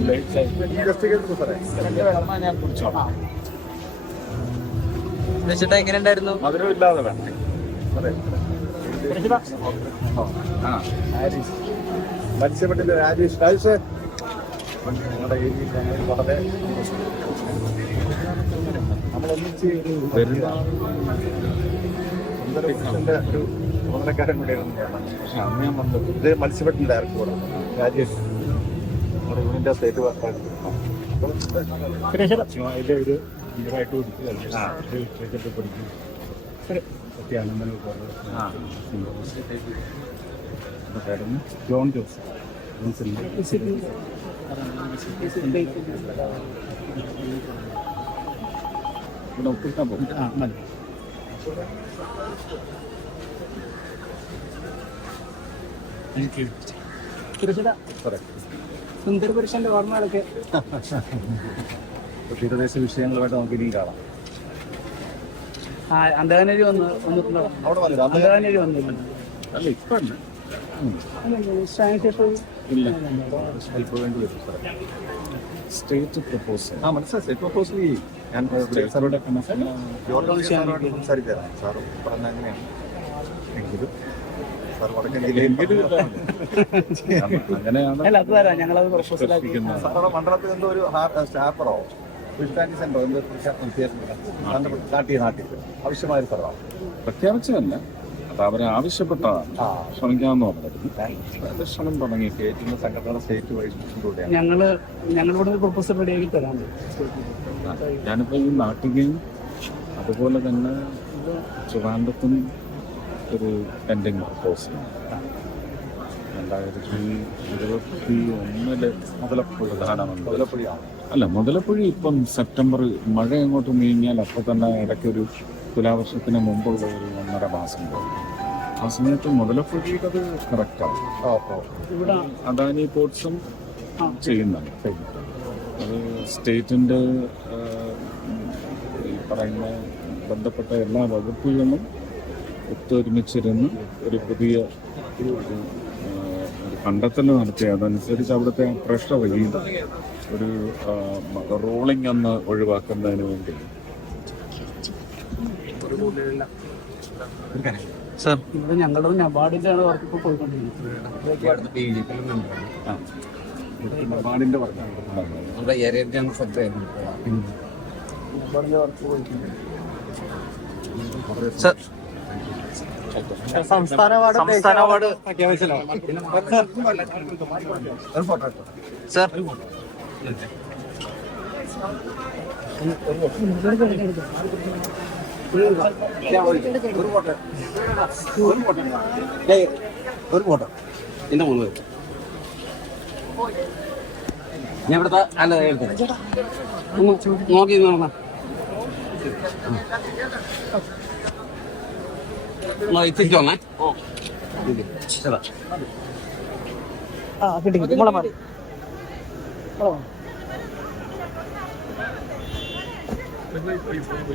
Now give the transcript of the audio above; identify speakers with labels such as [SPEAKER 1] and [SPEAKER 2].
[SPEAKER 1] Just കേൾക്കുന്നു സാറേ
[SPEAKER 2] ചേട്ടാ എങ്ങനെ ഉണ്ടായിരുന്നു
[SPEAKER 1] വേണം മത്സ്യബന്ധന്റെ രാജേഷ് രാജേഷ് നമ്മുടെ ഏരിയയിൽ ഞങ്ങൾ വളരെ നമ്മളൊന്നിച്ച് ഒരു ഒരു വന്നത് ഇത് മത്സ്യപ്പെട്ടില്ല ആർക്കും രാജേഷ് നമ്മുടെ യൂണിന്റെ സ്റ്റേറ്റ്
[SPEAKER 3] വർക്കാണ് ഒരു ഇതായിട്ട് കൊടുക്കുകയല്ലേ പഠിക്കും സത്യാനന്ദനെ പോലെ. ജോൺ ജോസ്.
[SPEAKER 1] ഒപ്പിക്കാൻ പോകും
[SPEAKER 3] ആ മതി. താങ്ക് യു
[SPEAKER 2] സുന്ദര പുരുഷന്റെ ഓർമ്മകളൊക്കെ
[SPEAKER 1] തീരദേശ വിഷയങ്ങളുമായിട്ട് നമുക്ക് ഇനിയും കാണാം.
[SPEAKER 2] ആ അന്തകാനരി വന്ന് വന്നിട്ടുണ്ടോ
[SPEAKER 1] അവിടെ വന്നില്ല. അല്ല ഇപ്പൊ ഉണ്ട്.
[SPEAKER 3] ഇല്ല.
[SPEAKER 1] ഹെൽപ്പ് വേണ്ടി വരും സാറേ.
[SPEAKER 3] സ്റ്റേറ്റ് പ്രപ്പോസൽ
[SPEAKER 1] ആ മനസ്സിലായി. സ്റ്റേറ്റ് പ്രപ്പോസൽ ഞാൻ സാറോട് പറഞ്ഞ അങ്ങനെയാണ്. എങ്കിലും
[SPEAKER 2] അല്ല അത് തരാം ഞങ്ങളത് പ്രൊപ്പോസലാക്കി
[SPEAKER 3] ഇരിക്കുന്നത്.
[SPEAKER 1] സാറുടെ മണ്ഡലത്തിൽ എന്തോ ഒരു സ്റ്റാപ്പറോ? ഫിഷ്ടാന്റി സെന്ററോ എന്തോ വ്യത്യാസമില്ല നാട്ടിൽ നാട്ടിൽ. ആവശ്യമായ ഒരു സ്ഥലമാണ്.
[SPEAKER 3] പ്രഖ്യാപിച്ചതല്ല. അത് അവരെ ആവശ്യപ്പെട്ടതാണ് ശ്രമിക്കാമെന്ന് പറഞ്ഞിരുന്നു
[SPEAKER 1] ശ്രമം തുടങ്ങി കയറ്റുന്ന സംഘടന സ്റ്റേറ്റ് വൈസ്
[SPEAKER 2] ഞങ്ങൾ ഞങ്ങളിവിടെ ഒരു പ്രൊപ്പോസൽ റെഡിയാക്കി തരാം.
[SPEAKER 3] ഞാനിപ്പോ ഈ നാട്ടികയും അതുപോലെ തന്നെ ട്രിവാൻഡത്തും ഒരു പെൻഡിങ് പ്രപ്പോസൽ രണ്ടായിരത്തി ഇരുപത്തി ഒന്നിൽ മുതലപ്പുഴ പ്രധാനമന്ത്രി
[SPEAKER 1] മുതലപ്പുഴയാണ്?
[SPEAKER 3] അല്ല മുതലപ്പുഴ ഇപ്പം സെപ്റ്റംബർ മഴ അങ്ങോട്ട് നീങ്ങിയാൽ അപ്പോൾ തന്നെ ഇടയ്ക്കൊരു തുലാവർഷത്തിന് മുമ്പുള്ള ഒരു ഒന്നര മാസം ആ സമയത്ത് മുതലപ്പുഴയുടെ അത് കറക്റ്റാണ്
[SPEAKER 2] ഇവിടെ
[SPEAKER 3] അദാനി പോർട്സും
[SPEAKER 2] ആ.
[SPEAKER 3] ചെയ്യുന്നുണ്ട്. അത് സ്റ്റേറ്റിന്റെ ഈ പറയുന്ന ബന്ധപ്പെട്ട എല്ലാ വകുപ്പുകളും ഒത്തൊരുമിച്ചിരുന്ന് ഒരു പുതിയ ഒരു കണ്ടെത്തൽ നടത്തി. അതനുസരിച്ച് അവിടുത്തെ പ്രഷർ ഈ ഒരു റോളിംഗ് ഒന്ന് ഒഴിവാക്കുന്നതിന് വേണ്ടി.
[SPEAKER 2] സർ. ഇവിടെ ഞങ്ങളുടെ നബാർഡിന്റെ ആണ് വർക്ക് ഇപ്പോൾ പോയിക്കൊണ്ടിരിക്കുന്നത്
[SPEAKER 3] വർക്കാണ്
[SPEAKER 2] നമ്മുടെ ഏരിയ സർ സംസ്ഥാന അവാർഡ് സംസ്ഥാന അവാർഡ്. സർ
[SPEAKER 1] ഒരു ഫോട്ടോ ഒരു മൂന്ന് പേര്
[SPEAKER 2] എന്റെ ഞാൻ ഇവിടുത്തെ അല്ല എടുത്തേ. ഒന്ന് നോക്കി നടന്ന എത്തിച്ചോന്നേ ആ കിട്ടി കിട്ടി മുള മാറി